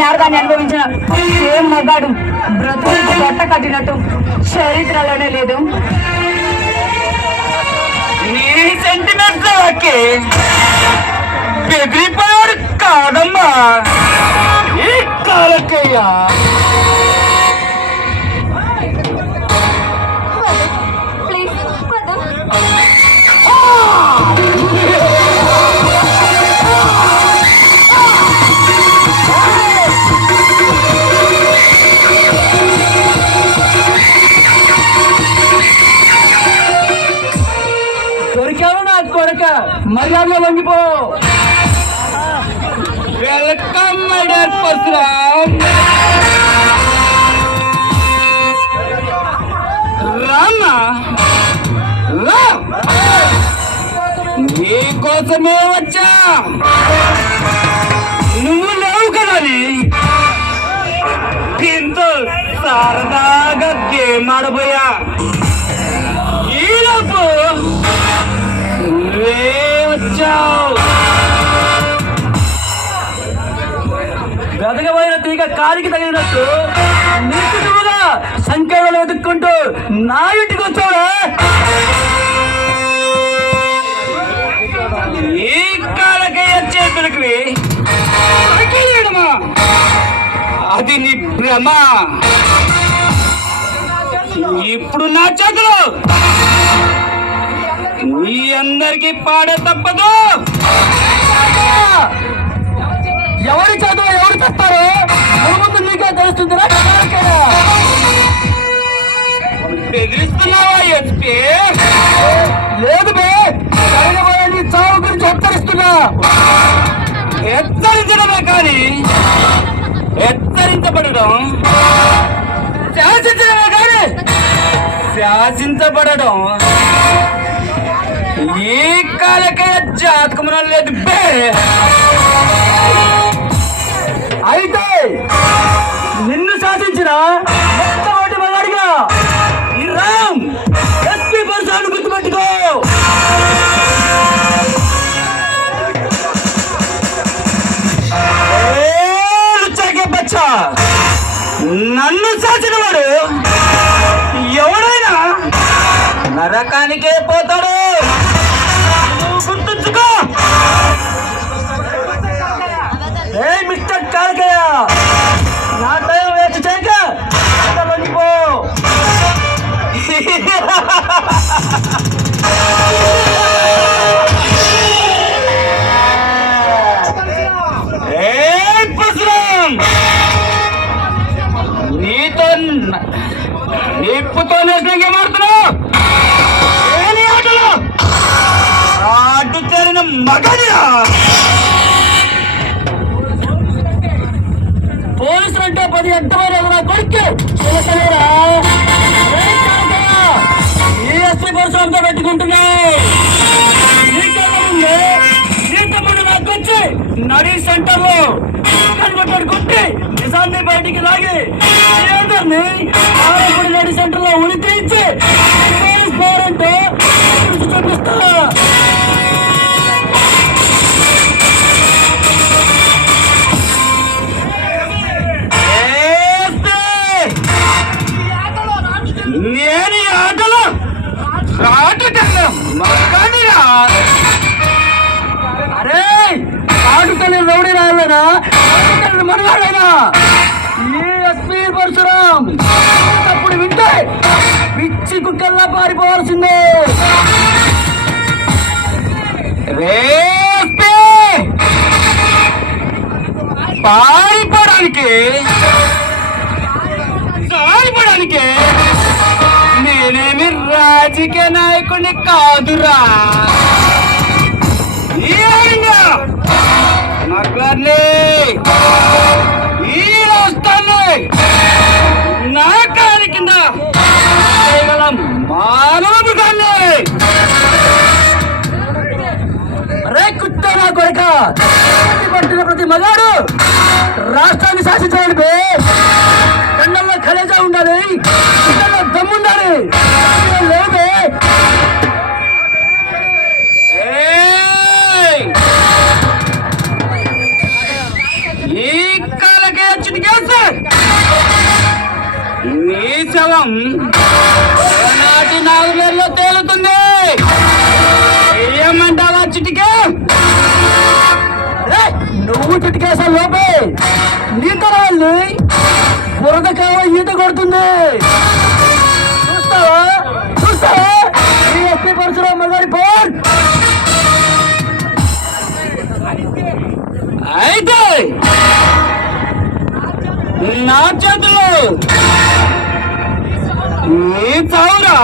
నేరదాన్ని అనుభవించిన ఏ మగాడు బ్రతుకు గట్ట కట్టినట్టు చరిత్రలోనే లేదు. నీ సెంటిమెంట్ బెదిరిపోయాడు కాదమ్మా ఈ కాలకయ్యా. దొరికావు నా కొడక, మర్యాదలో లొంగిపో. Welcome my dear Parashuram. రామ్మా నీకోసమే వచ్చా. నువ్వు లేవు కదా దీంతో సరదాగా గేమ్ ఆడబోయా. ఈలోపు నువ్వే వచ్చావు. వెదగబోయిన తీగ కాలికి తగినట్టు నీకు నువ్వుగా సంఖ్యలు వెతుక్కుంటూ నా ఇంటికి వచ్చావురా. ఈ కాలకయ్య చేతులకి అది నీ భ్రమ. ఇప్పుడు నా చేతులు మీ అందరికి పాడే తప్పదు. ఎవరి చదువు ఎవరు తెస్తారు ముందు నీకే తెలుస్తుందిరా. బెదిరిస్తున్నావా ఎస్పీ? లేదు బే, జరగబోయే నీ చావు గురించి హెచ్చరిస్తున్నా. హెచ్చరించడమే కానీ హెచ్చరించబడడం, శాసించడమే కానీ శాసించబడడం ఈ కాలకే జాతకమున లేదు బే. అయితే నిన్ను శాసించిన మొట్టమొదటి మగాడిగా ఈ రామ్ ఎస్పీ పరశురామ్ గుర్తుపెట్టుకో. నన్ను శాసిన వాడు ఎవడైనా నరకానికే పోతాడు. గుర్తుంచుకో. ఏ మిస్టర్ కాలకయ్య, నా టైం వేస్ట్ చేయక లొంగిపో. నీతో నిప్పుతో నేషనల్ మారుతున్నావు. అడ్డు చేరిన మగడిరా. పోలీసులు అంటే 10 ఎంతమంది నా కొడుకు ఈ ఎస్పీ పరశురామ్తో పెట్టుకుంటున్నావు. నాకు వచ్చి నడి సెంటర్ లో కొట్టి నిజాన్ని బయటికి లాగి అందరినీ నడి సెంటర్ లో ఉలిక్కించి పోలీస్ పోరంటూ చూపిస్తా. నేను ఈ ఆటలో రాటుకెళ్ళాం మగాడిరా. అరే ఆడుతల్లి రౌడీ రాలేనా, మనగాడైనా ఈ ఎస్పీ పరశురామ్ అప్పుడు వింటే పిచ్చి కుక్కల్లా పారిపోవాల్సిందే. పారిపోవడానికి సాయపడానికి నేనేమి రాజకీయ నాయకుడిని కాదురా. ఈ రాష్ట్రాన్ని నా కాలి కింద మానవుగాన్ని. రే కుత్తా నా కొడుక, పట్టిన ప్రతి మగాడు రాష్ట్రాన్ని శాసించడానికి కళ్ళల్లో కలేజా ఉండాలి, కళ్ళల్లో దమ్ముండాలి. లేదే ఈ కాలకే నువ్వు చిటికేసా లోపే నీతో వెళ్ళి బురద కావ ఈత కొడుతుంది. చూస్తావా చూస్తావా ఎస్పీ పరశురామ్ మగాడి పవర్. అయితే నా చేతులు నీ చావురా.